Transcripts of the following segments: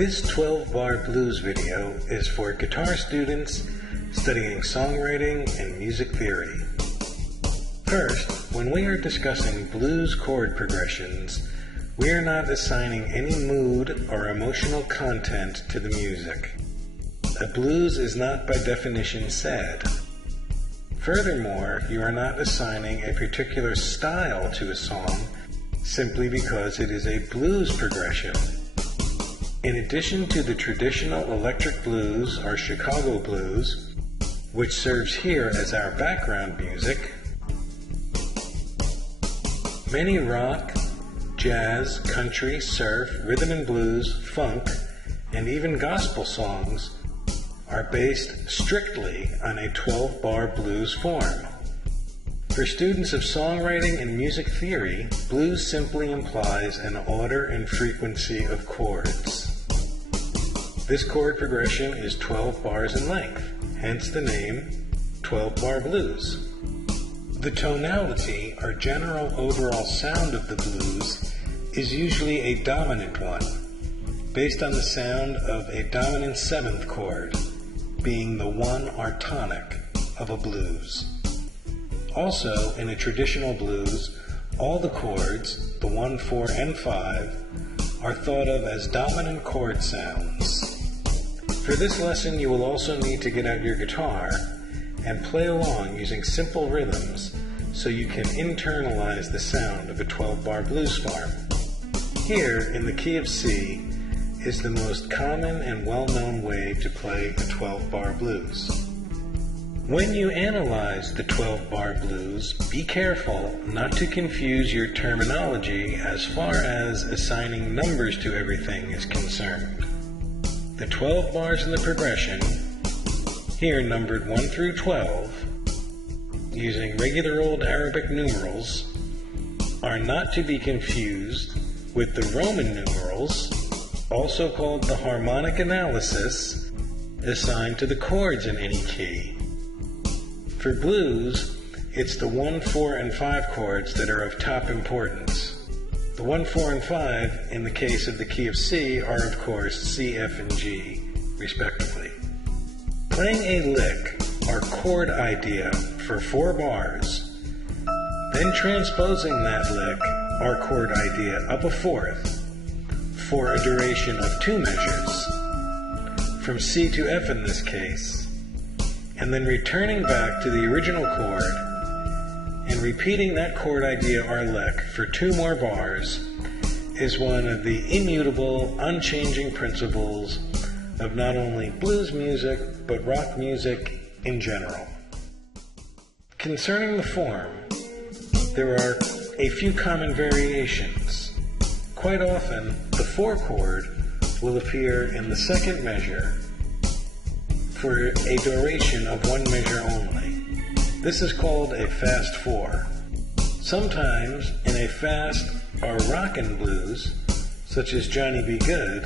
This 12-bar blues video is for guitar students studying songwriting and music theory. First, when we are discussing blues chord progressions, we are not assigning any mood or emotional content to the music. A blues is not by definition sad. Furthermore, you are not assigning a particular style to a song simply because it is a blues progression. In addition to the traditional electric blues or Chicago blues, which serves here as our background music, many rock, jazz, country, surf, rhythm and blues, funk, and even gospel songs are based strictly on a 12-bar blues form. For students of songwriting and music theory, blues simply implies an order and frequency of chords. This chord progression is 12 bars in length, hence the name 12-bar blues. The tonality or general overall sound of the blues is usually a dominant one, based on the sound of a dominant seventh chord, being the one or tonic of a blues. Also, in a traditional blues, all the chords, the 1, 4, and 5, are thought of as dominant chord sounds. For this lesson, you will also need to get out your guitar and play along using simple rhythms so you can internalize the sound of a 12-bar blues form. Here, in the key of C, is the most common and well-known way to play a 12-bar blues. When you analyze the 12-bar blues, be careful not to confuse your terminology as far as assigning numbers to everything is concerned. The 12 bars in the progression, here numbered 1 through 12, using regular old Arabic numerals, are not to be confused with the Roman numerals, also called the harmonic analysis, assigned to the chords in any key. For blues, it's the 1, 4, and 5 chords that are of top importance. The 1, 4, and 5, in the case of the key of C, are of course C, F, and G, respectively. Playing a lick, or chord idea, for 4 bars, then transposing that lick, or chord idea, up a fourth, for a duration of 2 measures, from C to F in this case, and then returning back to the original chord and repeating that chord idea or lick for 2 more bars is one of the immutable, unchanging principles of not only blues music, but rock music in general. Concerning the form, there are a few common variations. Quite often, the 4 chord will appear in the second measure for a duration of 1 measure only. This is called a fast 4. Sometimes, in a fast or rockin' blues, such as Johnny Be Good,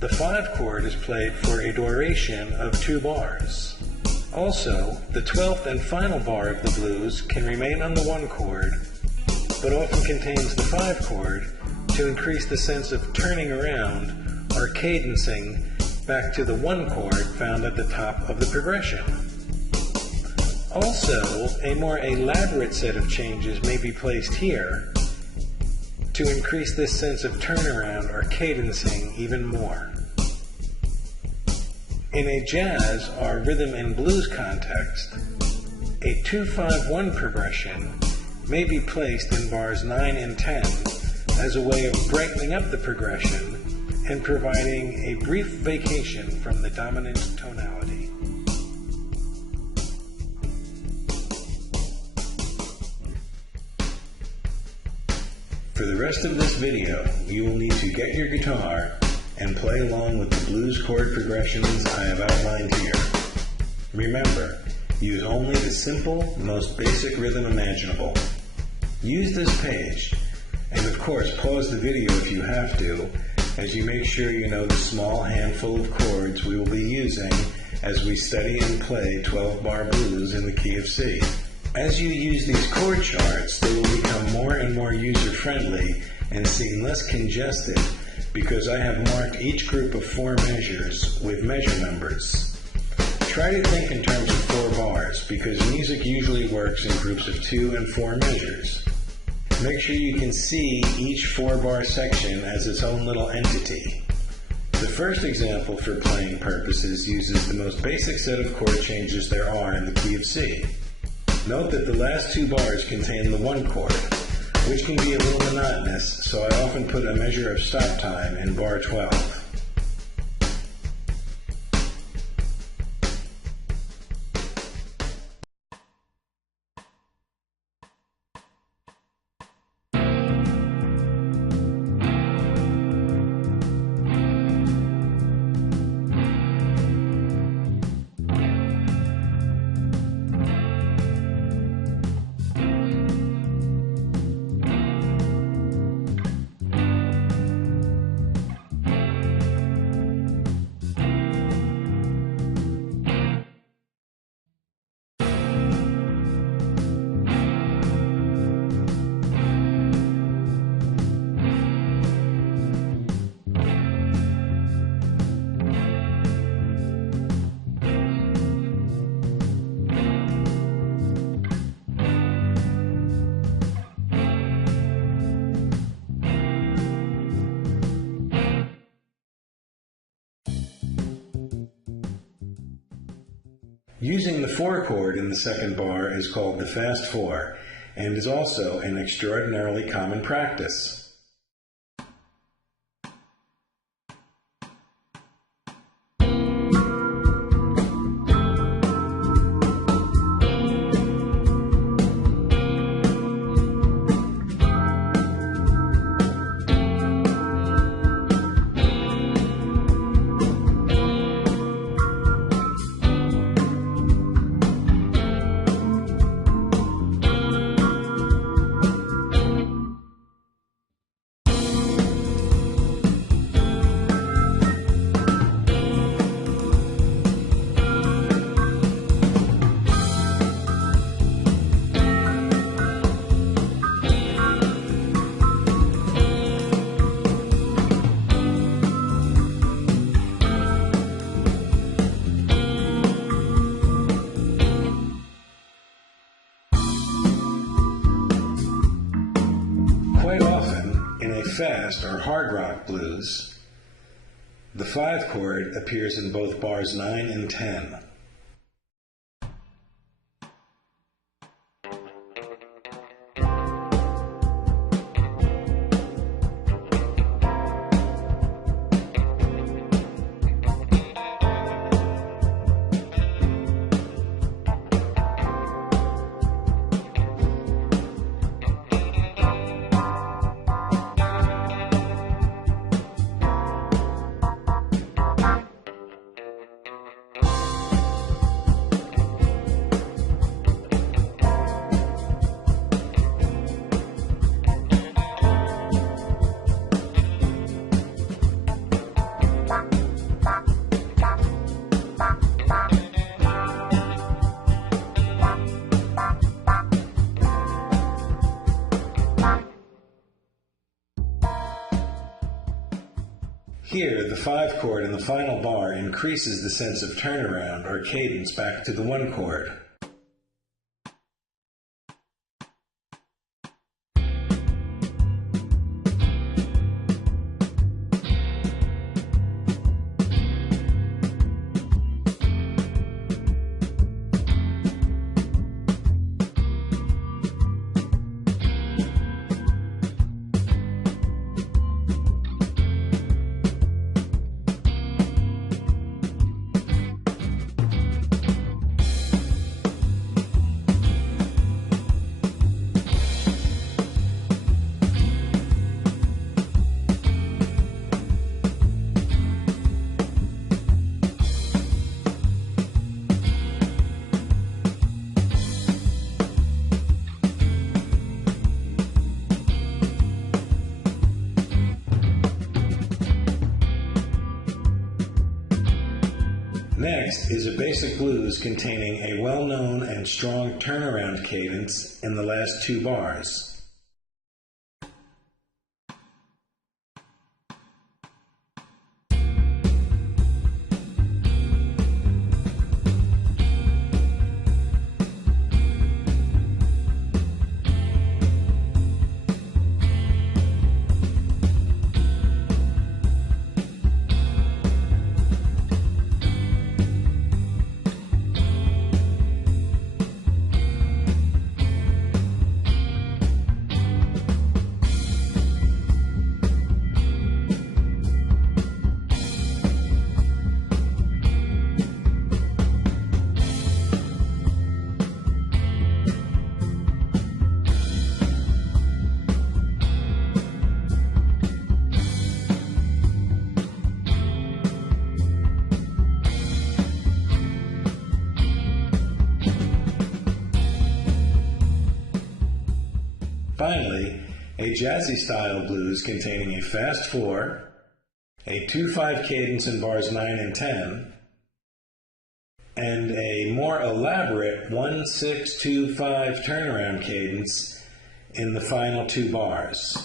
the 5 chord is played for a duration of 2 bars. Also, the 12th and final bar of the blues can remain on the 1 chord, but often contains the 5 chord to increase the sense of turning around or cadencing back to the 1 chord found at the top of the progression. Also, a more elaborate set of changes may be placed here to increase this sense of turnaround or cadencing even more. In a jazz or rhythm and blues context, a 2-5-1 progression may be placed in bars 9 and 10 as a way of brightening up the progression and providing a brief vacation from the dominant tonality. For the rest of this video, you will need to get your guitar and play along with the blues chord progressions I have outlined here. Remember, use only the simple, most basic rhythm imaginable. Use this page, and of course pause the video if you have to, as you make sure you know the small handful of chords we will be using as we study and play 12-bar blues in the key of C. As you use these chord charts, they will become more and more user-friendly and seem less congested because I have marked each group of 4 measures with measure numbers. Try to think in terms of 4 bars, because music usually works in groups of 2 and 4 measures. Make sure you can see each 4-bar section as its own little entity. The first example for playing purposes uses the most basic set of chord changes there are in the key of C. Note that the last 2 bars contain the 1 chord, which can be a little monotonous, so I often put a measure of stop time in bar 12. Using the 4 chord in the second bar is called the fast 4, and is also an extraordinarily common practice. Quite often, in a fast or hard rock blues, the 5 chord appears in both bars 9 and 10. Here, the 5 chord in the final bar increases the sense of turnaround or cadence back to the 1 chord. Next is a basic blues containing a well-known and strong turnaround cadence in the last 2 bars. finally, a jazzy-style blues containing a fast 4, a 2/5 cadence in bars 9 and 10, and a more elaborate 1/6-2/5 turnaround cadence in the final 2 bars.